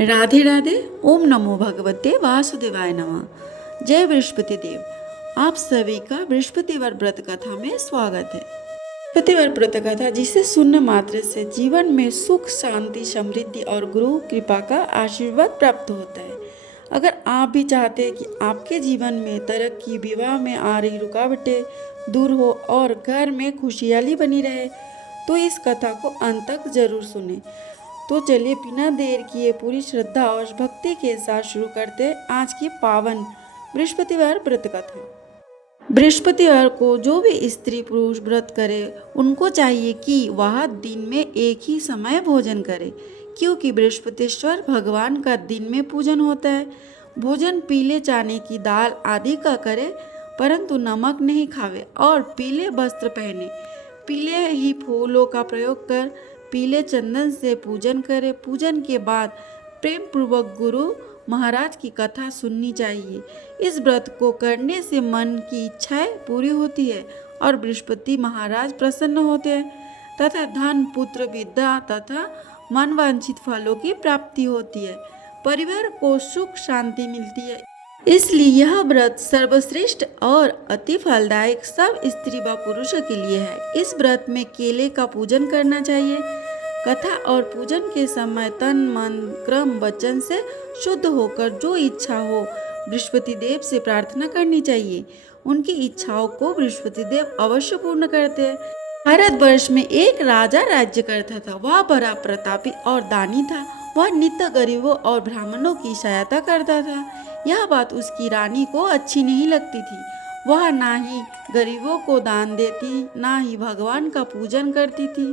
राधे राधे। ओम नमो भगवते वासुदेवाय नमः। जय बृहस्पति देव। आप सभी का बृहस्पतिवार व्रत कथा में स्वागत है। बृहस्पतिवार व्रत कथा जिसे सुनने मात्र से जीवन में सुख, शांति, समृद्धि और गुरु कृपा का आशीर्वाद प्राप्त होता है। अगर आप भी चाहते हैं कि आपके जीवन में तरक्की, विवाह में आ रही रुकावटें दूर हो और घर में खुशहाली बनी रहे, तो इस कथा को अंत तक जरूर सुने। तो चलिए बिना देर किए पूरी श्रद्धा और भक्ति के साथ शुरू करते हैं आज की पावन बृहस्पतिवार व्रत कथा। बृहस्पतिवार को जो भी स्त्री पुरुष व्रत करे उनको चाहिए कि वह दिन में एक ही समय भोजन करे, क्योंकि बृहस्पतिश्वर भगवान का दिन में पूजन होता है। भोजन पीले चने की दाल आदि का करे, परंतु नमक नहीं खावे और पीले वस्त्र पहने, पीले ही फूलों का प्रयोग कर पीले चंदन से पूजन करे। पूजन के बाद प्रेम पूर्वक गुरु महाराज की कथा सुननी चाहिए। इस व्रत को करने से मन की इच्छाएं पूरी होती है और बृहस्पति महाराज प्रसन्न होते हैं तथा धन, पुत्र, विद्या तथा मनवांछित फलों की प्राप्ति होती है। परिवार को सुख शांति मिलती है। इसलिए यह व्रत सर्वश्रेष्ठ और अति फलदायक सब स्त्री व पुरुषों के लिए है। इस व्रत में केले का पूजन करना चाहिए। कथा और पूजन के समय तन, मन, क्रम, वचन से शुद्ध होकर जो इच्छा हो बृहस्पति देव से प्रार्थना करनी चाहिए। उनकी इच्छाओं को बृहस्पति देव अवश्य पूर्ण करते हैं। भारतवर्ष में एक राजा राज्य करता था। वह बड़ा प्रतापी और दानी था। वह नित्य गरीबों और ब्राह्मणों की सहायता करता था। यह बात उसकी रानी को अच्छी नहीं लगती थी। वह ना ही गरीबों को दान देती, ना ही भगवान का पूजन करती थी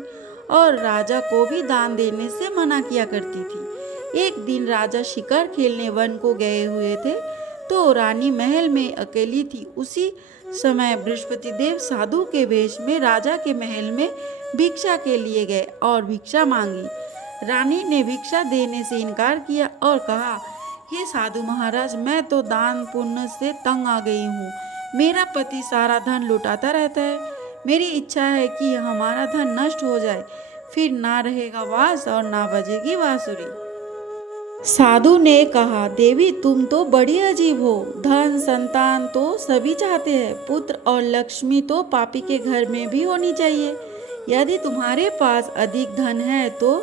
और राजा को भी दान देने से मना किया करती थी। एक दिन राजा शिकार खेलने वन को गए हुए थे तो रानी महल में अकेली थी। उसी समय बृहस्पति देव साधु के वेश में राजा के महल में भिक्षा के लिए गए और भिक्षा मांगी। रानी ने भिक्षा देने से इनकार किया और कहा, हे साधु महाराज, मैं तो दान पुण्य से तंग आ गई हूँ। मेरा पति सारा धन लुटाता रहता है। मेरी इच्छा है कि हमारा धन नष्ट हो जाए, फिर ना रहेगा वास और ना बजेगी बांसुरी। साधु ने कहा, देवी तुम तो बड़ी अजीब हो। धन संतान तो सभी चाहते हैं, पुत्र और लक्ष्मी तो पापी के घर में भी होनी चाहिए। यदि तुम्हारे पास अधिक धन है तो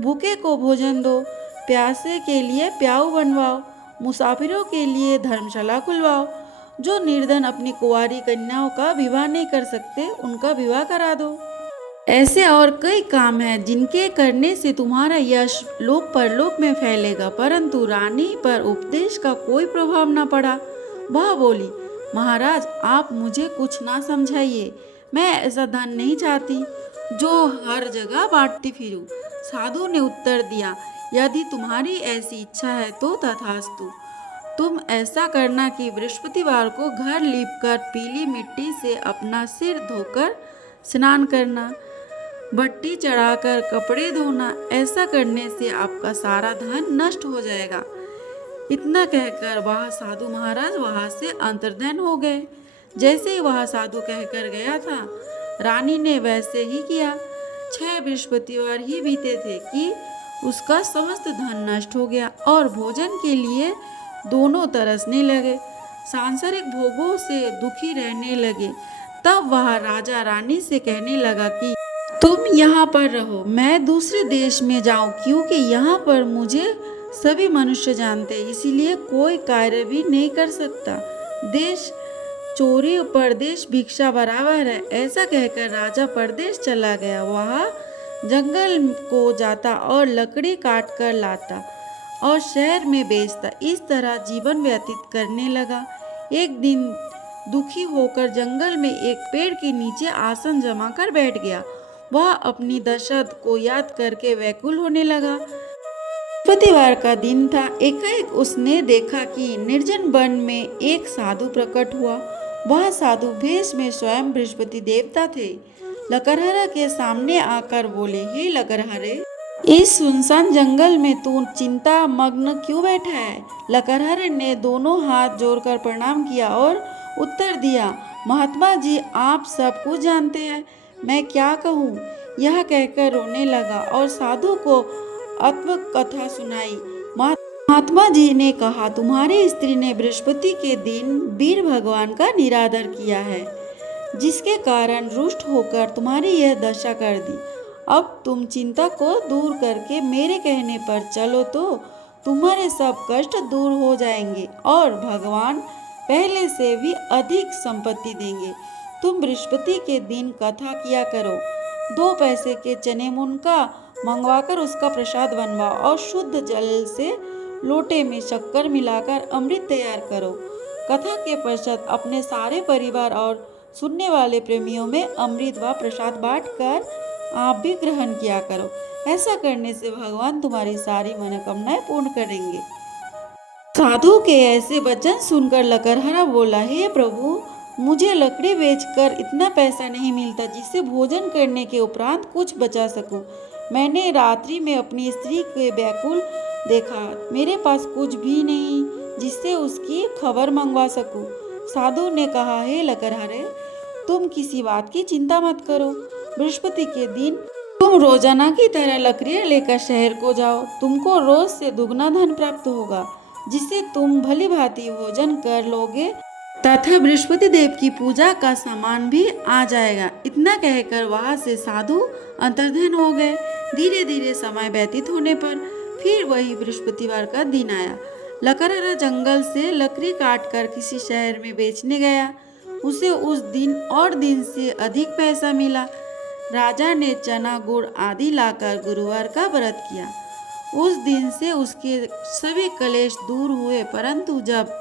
भूखे को भोजन दो, प्यासे के लिए प्याऊ बनवाओ, मुसाफिरों के लिए धर्मशाला खुलवाओ। जो निर्धन अपनी कुंवारी कन्याओं का विवाह नहीं कर सकते उनका विवाह करा दो। ऐसे और कई काम हैं जिनके करने से तुम्हारा यश लोक परलोक में फैलेगा। परंतु रानी पर उपदेश का कोई प्रभाव न पड़ा। वह बोली, महाराज आप मुझे कुछ ना समझाइए। मैं ऐसा धन नहीं चाहती जो हर जगह बांटती फिरूं। साधु ने उत्तर दिया, यदि तुम्हारी ऐसी इच्छा है तो तथास्तु। तुम ऐसा करना कि बृहस्पतिवार को घर लीपकर पीली मिट्टी से अपना सिर धोकर स्नान करना, भट्टी चढ़ाकर कपड़े धोना। ऐसा करने से आपका सारा धन नष्ट हो जाएगा। इतना कहकर वह साधु महाराज वहां से अंतर्धान हो गए। जैसे ही वह साधु कहकर गया था, रानी ने वैसे ही किया। 6 बृहस्पतिवार ही बीते थे कि उसका समस्त धन नष्ट हो गया और भोजन के लिए दोनों तरसने लगे, सांसारिक भोगों से दुखी रहने लगे। तब वह राजा रानी से कहने लगा कि तुम यहाँ पर रहो, मैं दूसरे देश में जाऊं, क्योंकि यहाँ पर मुझे सभी मनुष्य जानते हैं, इसीलिए कोई कार्य भी नहीं कर सकता। देश चोरी परदेश भिक्षा बराबर है। ऐसा कहकर राजा परदेश चला गया। वह जंगल को जाता और लकड़ी काट कर लाता और शहर में बेचता। इस तरह जीवन व्यतीत करने लगा। एक दिन दुखी होकर जंगल में एक पेड़ के नीचे आसन जमा कर बैठ गया। वह अपनी दशा को याद करके व्याकुल होने लगा। बृहस्पतिवार का दिन था। एकाएक उसने देखा कि निर्जन वन में एक साधु प्रकट हुआ। वह साधु भेष में स्वयं बृहस्पति देवता थे। लकड़हारा के सामने आकर बोले, हे लकड़हारे, इस सुनसान जंगल में तू चिंता मग्न क्यों बैठा है? लकड़हारे ने दोनों हाथ जोड़कर प्रणाम किया और उत्तर दिया, महात्मा जी आप सब कुछ जानते हैं, मैं क्या कहूँ। यह कहकर रोने लगा और साधु को आत्मकथा सुनाई। महात्मा जी ने कहा, तुम्हारी स्त्री ने बृहस्पति के दिन वीर भगवान का निरादर किया है, जिसके कारण रुष्ट होकर तुम्हारी यह दशा कर दी। अब तुम चिंता को दूर करके मेरे कहने पर चलो तो तुम्हारे सब कष्ट दूर हो जाएंगे और भगवान पहले से भी अधिक संपत्ति देंगे। तुम बृहस्पति के दिन कथा किया करो। 2 पैसे के चने मुनका मंगवाकर उसका प्रसाद बनवाओ और शुद्ध जल से लोटे में शक्कर मिलाकर अमृत तैयार करो। कथा के पश्चात अपने सारे परिवार और सुनने वाले प्रेमियों में अमृत व प्रसाद बांटकर आप भी ग्रहण किया करो। ऐसा करने से भगवान तुम्हारी सारी मनोकामनाएं पूर्ण करेंगे। साधु के ऐसे वचन सुनकर लकड़हारा बोला, हे प्रभु, मुझे लकड़ी बेचकर इतना पैसा नहीं मिलता जिससे भोजन करने के उपरांत कुछ बचा सकूं। मैंने रात्रि में अपनी स्त्री के व्याकुल देखा, मेरे पास कुछ भी नहीं जिससे उसकी खबर मंगवा सकूं। साधु ने कहा, हे लकड़हारे, तुम किसी बात की चिंता मत करो। बृहस्पति के दिन तुम रोजाना की तरह लकड़ियां लेकर शहर को जाओ। तुमको रोज से दुगना धन प्राप्त होगा, जिससे तुम भली भांति भोजन कर लोगे तथा बृहस्पति देव की पूजा का सामान भी आ जाएगा। इतना कहकर वहां से साधु अंतर्धान हो गए। धीरे धीरे समय व्यतीत होने पर फिर वही बृहस्पतिवार का दिन आया। लकड़हारा जंगल से लकड़ी काटकर किसी शहर में बेचने गया। उसे उस दिन और दिन से अधिक पैसा मिला। राजा ने चना गुड़ आदि लाकर गुरुवार का व्रत किया। उस दिन से उसके सभी क्लेश दूर हुए, परंतु जब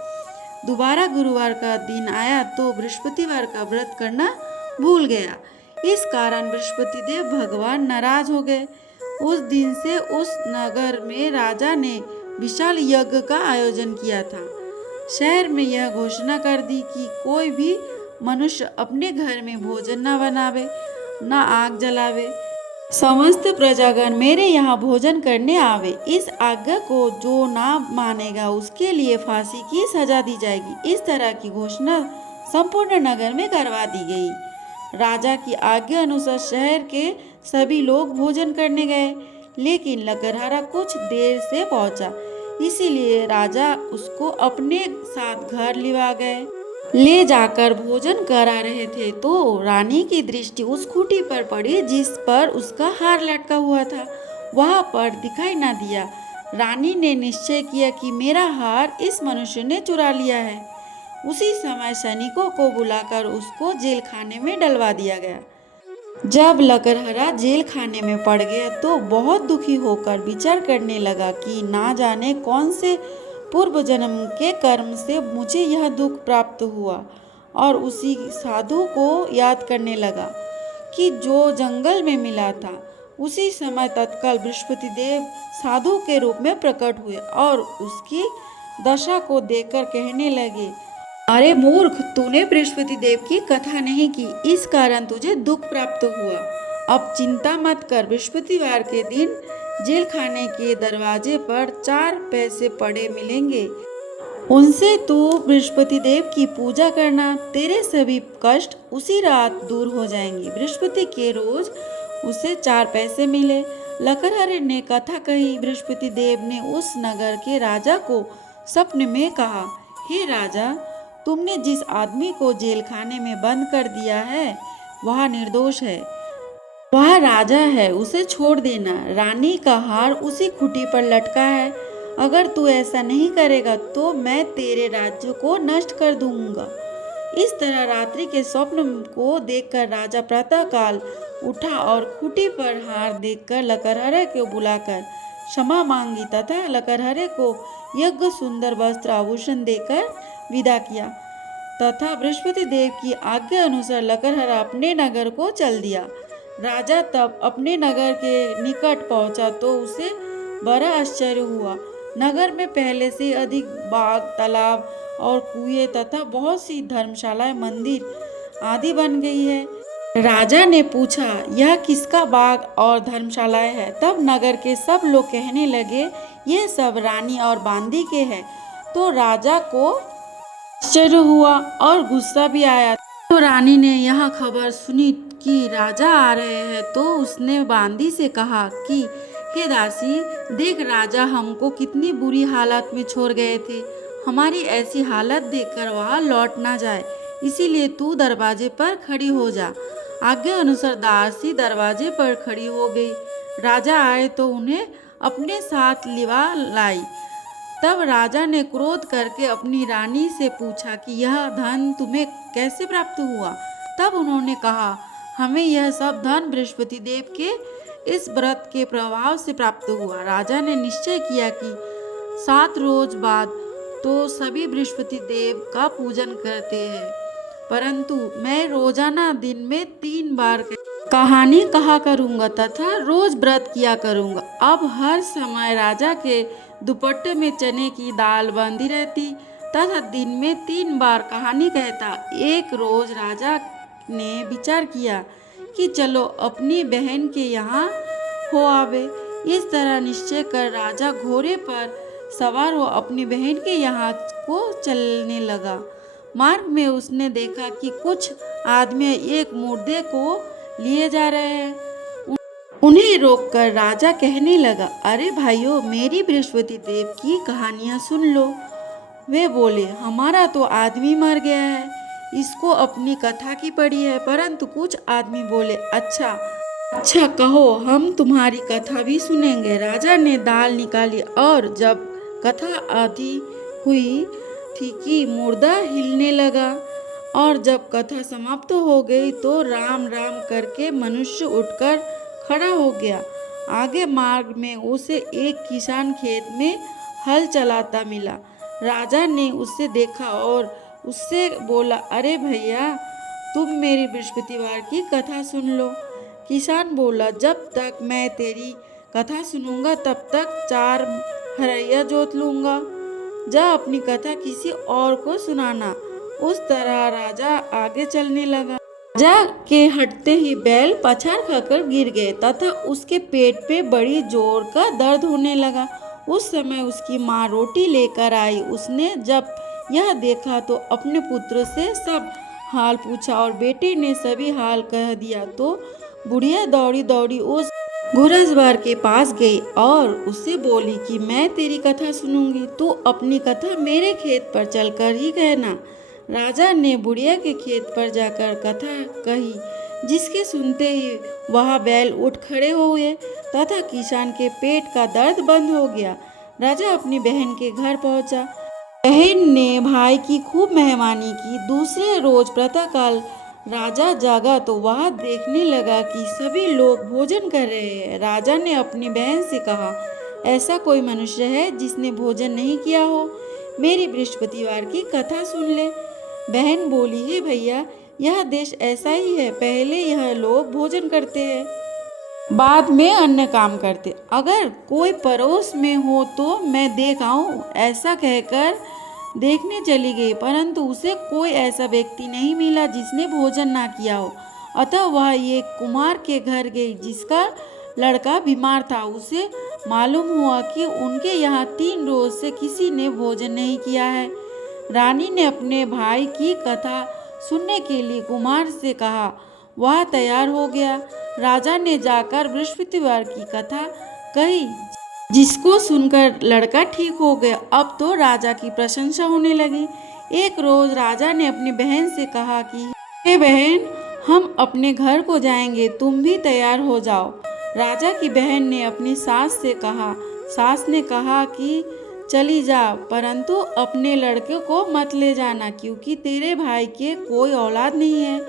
दोबारा गुरुवार का दिन आया तो बृहस्पतिवार का व्रत करना भूल गया। इस कारण बृहस्पति देव भगवान नाराज हो गए। उस दिन से उस नगर में राजा ने विशाल यज्ञ का आयोजन किया था। शहर में यह घोषणा कर दी कि कोई भी मनुष्य अपने घर में भोजन न बनावे, न आग जलावे। समस्त प्रजागण मेरे यहाँ भोजन करने आवे। इस आज्ञा को जो ना मानेगा उसके लिए फांसी की सजा दी जाएगी। इस तरह की घोषणा संपूर्ण नगर में करवा दी गई। राजा की आज्ञा अनुसार शहर के सभी लोग भोजन करने गए, लेकिन लकड़हारा कुछ देर से पहुंचा, इसीलिए राजा उसको अपने साथ घर ले जाकर भोजन करा रहे थे तो रानी की दृष्टि उस खूंटी पर पड़ी जिस पर उसका हार लटका हुआ था। वहां पर दिखाई न दिया। रानी ने निश्चय किया कि मेरा हार इस मनुष्य ने चुरा लिया है। उसी समय सैनिकों को बुलाकर उसको जेल खाने में डलवा दिया गया। जब लकड़हारा जेल खाने में पड़ गया तो बहुत दुखी होकर विचार करने लगा कि ना जाने कौन से पूर्व जन्म के कर्म से मुझे यह दुख प्राप्त हुआ, और उसी साधु को याद करने लगा कि जो जंगल में मिला था। उसी समय तत्काल बृहस्पति देव साधु के रूप में प्रकट हुए और उसकी दशा को देखकर कहने लगे, अरे मूर्ख, तूने बृहस्पति देव की कथा नहीं की, इस कारण तुझे दुख प्राप्त हुआ। अब चिंता मत कर, बृहस्पतिवार के दिन जेल खाने के दरवाजे पर 4 पैसे पड़े मिलेंगे, उनसे तू बृहस्पति देव की पूजा करना, तेरे सभी कष्ट उसी रात दूर हो जाएंगे। बृहस्पति के रोज उसे 4 पैसे मिले। लकड़हारे ने कथा कही। बृहस्पति देव ने उस नगर के राजा को स्वप्न में कहा, हे राजा, तुमने जिस आदमी को जेल खाने में बंद कर दिया है वह निर्दोष है, वह राजा है, उसे छोड़ देना। रानी का हार उसी खूंटी पर लटका है। अगर तू ऐसा नहीं करेगा तो मैं तेरे राज्य को नष्ट कर दूंगा। इस तरह रात्रि के स्वप्न को देखकर राजा प्रातःकाल उठा और खूंटी पर हार देखकर लकड़हारे को बुलाकर क्षमा मांगी तथा लकड़हारे को यज्ञ सुंदर वस्त्र आभूषण देकर विदा किया तथा बृहस्पति देव की आज्ञा अनुसार लकड़हारा अपने नगर को चल दिया। राजा तब अपने नगर के निकट पहुंचा तो उसे बड़ा आश्चर्य हुआ। नगर में पहले से अधिक बाग, तालाब और कुएं तथा बहुत सी धर्मशालाएं, मंदिर आदि बन गई है। राजा ने पूछा, यह किसका बाग और धर्मशालाएं है? तब नगर के सब लोग कहने लगे, यह सब रानी और बांदी के हैं। तो राजा को आश्चर्य हुआ और गुस्सा भी आया। तो रानी ने यह खबर सुनी कि राजा आ रहे हैं तो उसने बांदी से कहा कि हे दासी, देख राजा हमको कितनी बुरी हालत में छोड़ गए थे। हमारी ऐसी हालत देखकर वह लौट ना जाए, इसीलिए तू दरवाजे पर खड़ी हो जा। आज्ञा अनुसार दासी दरवाजे पर खड़ी हो गई। राजा आए तो उन्हें अपने साथ लिवा लाई। तब राजा ने क्रोध करके अपनी रानी से पूछा कि यह धन तुम्हें कैसे प्राप्त हुआ। तब उन्होंने कहा, हमें यह सब धन बृहस्पति देव के इस व्रत के प्रभाव से प्राप्त हुआ। राजा ने निश्चय किया कि 7 रोज बाद तो सभी बृहस्पति देव का पूजन करते हैं, परंतु मैं रोजाना दिन में 3 बार कहानी कहा करूंगा तथा रोज व्रत किया करूंगा। अब हर समय राजा के दुपट्टे में चने की दाल बंधी रहती तथा दिन में 3 बार कहानी कहता। एक रोज राजा ने विचार किया कि चलो अपनी बहन के यहाँ हो आवे। इस तरह निश्चय कर राजा घोड़े पर सवार हो अपनी बहन के यहाँ को चलने लगा। मार्ग में उसने देखा कि कुछ आदमी एक मुर्दे को लिए जा रहे हैं। उन्हें रोककर राजा कहने लगा, अरे भाइयों, मेरी बृहस्पति देव की कहानियाँ सुन लो। वे बोले, हमारा तो आदमी मर गया है, इसको अपनी कथा की पड़ी है। परंतु कुछ आदमी बोले, अच्छा कहो, हम तुम्हारी कथा भी सुनेंगे। राजा ने दाल निकाली और जब कथा आधी हुई थी कि मुर्दा हिलने लगा और जब कथा समाप्त हो गई तो राम राम करके मनुष्य उठकर खड़ा हो गया। आगे मार्ग में उसे एक किसान खेत में हल चलाता मिला। राजा ने उसे देखा और उससे बोला, अरे भैया, तुम मेरी बृहस्पतिवार की कथा सुन लो। किसान बोला, जब तक मैं तेरी कथा सुनूंगा तब तक 4 हरैया जोत लूंगा। जा अपनी कथा किसी और को सुनाना। उस तरह राजा आगे चलने लगा। राजा के हटते ही बैल पछाड़ खाकर गिर गए तथा उसके पेट पे बड़ी जोर का दर्द होने लगा। उस समय उसकी माँ रोटी लेकर आई। उसने जब यह देखा तो अपने पुत्र से सब हाल पूछा और बेटे ने सभी हाल कह दिया। तो बुढ़िया दौड़ी दौड़ी उस घुड़सवार के पास गई और उससे बोली कि मैं तेरी कथा सुनूंगी, तू अपनी कथा मेरे खेत पर चलकर ही कहना। राजा ने बुढ़िया के खेत पर जाकर कथा कही, जिसके सुनते ही वह बैल उठ खड़े हुए तथा किसान के पेट का दर्द बंद हो गया। राजा अपनी बहन के घर पहुंचा। बहन ने भाई की खूब मेहमानी की। दूसरे रोज प्रातःकाल राजा जागा तो वह देखने लगा कि सभी लोग भोजन कर रहे हैं। राजा ने अपनी बहन से कहा, ऐसा कोई मनुष्य है जिसने भोजन नहीं किया हो? मेरी बृहस्पतिवार की कथा सुन ले। बहन बोली, हे भैया, यह देश ऐसा ही है, पहले यह लोग भोजन करते हैं, बाद में अन्य काम करते। अगर कोई पड़ोस में हो तो मैं देख आऊं। ऐसा कहकर देखने चली गई, परंतु उसे कोई ऐसा व्यक्ति नहीं मिला जिसने भोजन ना किया हो। अतः वह एक कुमार के घर गई जिसका लड़का बीमार था। उसे मालूम हुआ कि उनके यहाँ 3 रोज से किसी ने भोजन नहीं किया है। रानी ने अपने भाई की कथा सुनने के लिए कुमार से कहा। वह तैयार हो गया। राजा ने जाकर बृहस्पतिवार की कथा कही, जिसको सुनकर लड़का ठीक हो गया। अब तो राजा की प्रशंसा होने लगी। एक रोज राजा ने अपनी बहन से कहा कि हे बहन, हम अपने घर को जाएंगे, तुम भी तैयार हो जाओ। राजा की बहन ने अपनी सास से कहा। सास ने कहा कि चली जा, परंतु अपने लड़के को मत ले जाना, क्योंकि तेरे भाई के कोई औलाद नहीं है।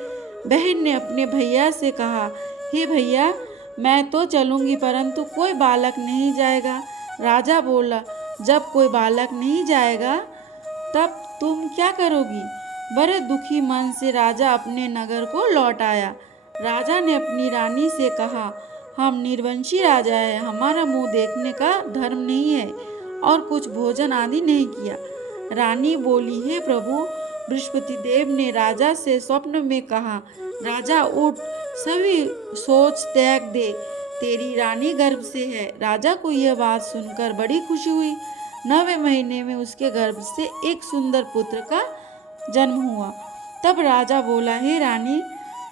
बहन ने अपने भैया से कहा, हे भैया, मैं तो चलूंगी, परंतु कोई बालक नहीं जाएगा। राजा बोला, जब कोई बालक नहीं जाएगा तब तुम क्या करोगी? बड़े दुखी मन से राजा अपने नगर को लौट आया। राजा ने अपनी रानी से कहा, हम निर्वंशी राजा हैं, हमारा मुंह देखने का धर्म नहीं है और कुछ भोजन आदि नहीं किया। रानी बोली, हे प्रभु, बृहस्पति देव ने राजा से स्वप्न में कहा, राजा उठ, सभी सोच त्याग दे, तेरी रानी गर्भ से है। राजा को यह बात सुनकर बड़ी खुशी हुई। 9वें महीने में उसके गर्भ से एक सुंदर पुत्र का जन्म हुआ। तब राजा बोला, हे रानी,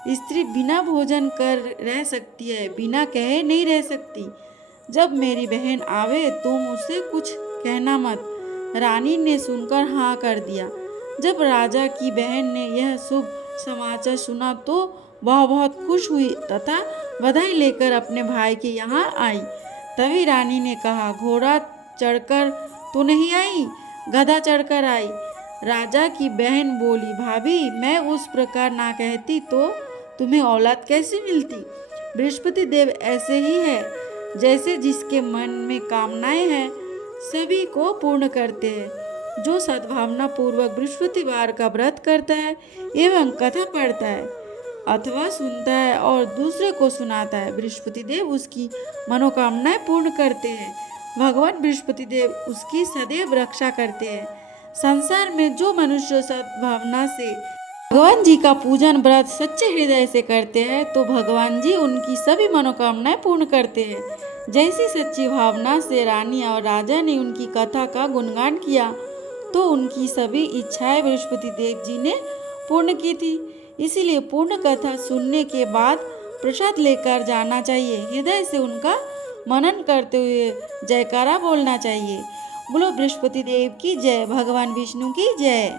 स्त्री बिना भोजन कर रह सकती है, बिना कहे नहीं रह सकती। जब मेरी बहन आवे तुम उसे कुछ कहना मत। रानी ने सुनकर हाँ कर दिया। जब राजा की बहन ने यह शुभ समाचार सुना तो वह बहुत खुश हुई तथा बधाई लेकर अपने भाई के यहाँ आई। तभी रानी ने कहा, घोड़ा चढ़कर तो नहीं आई, गधा चढ़कर आई। राजा की बहन बोली, भाभी मैं उस प्रकार ना कहती तो तुम्हें औलाद कैसे मिलती। बृहस्पति देव ऐसे ही है, जैसे जिसके मन में कामनाएं हैं सभी को पूर्ण करते हैं। जो सद्भावना पूर्वक बृहस्पतिवार का व्रत करता है एवं कथा पढ़ता है अथवा सुनता है और दूसरे को सुनाता है, बृहस्पति देव उसकी मनोकामनाएं पूर्ण करते हैं। भगवान बृहस्पति देव उसकी सदैव रक्षा करते हैं। संसार में जो मनुष्य सद्भावना से भगवान जी का पूजन व्रत सच्चे हृदय से करते हैं तो भगवान जी उनकी सभी मनोकामनाएं पूर्ण करते हैं। जैसी सच्ची भावना से रानी और राजा ने उनकी कथा का गुणगान किया तो उनकी सभी इच्छाएं बृहस्पति देव जी ने पूर्ण की थी। इसीलिए पूर्ण कथा सुनने के बाद प्रसाद लेकर जाना चाहिए। हृदय से उनका मनन करते हुए जयकारा बोलना चाहिए। बोलो बृहस्पति देव की जय, भगवान विष्णु की जय।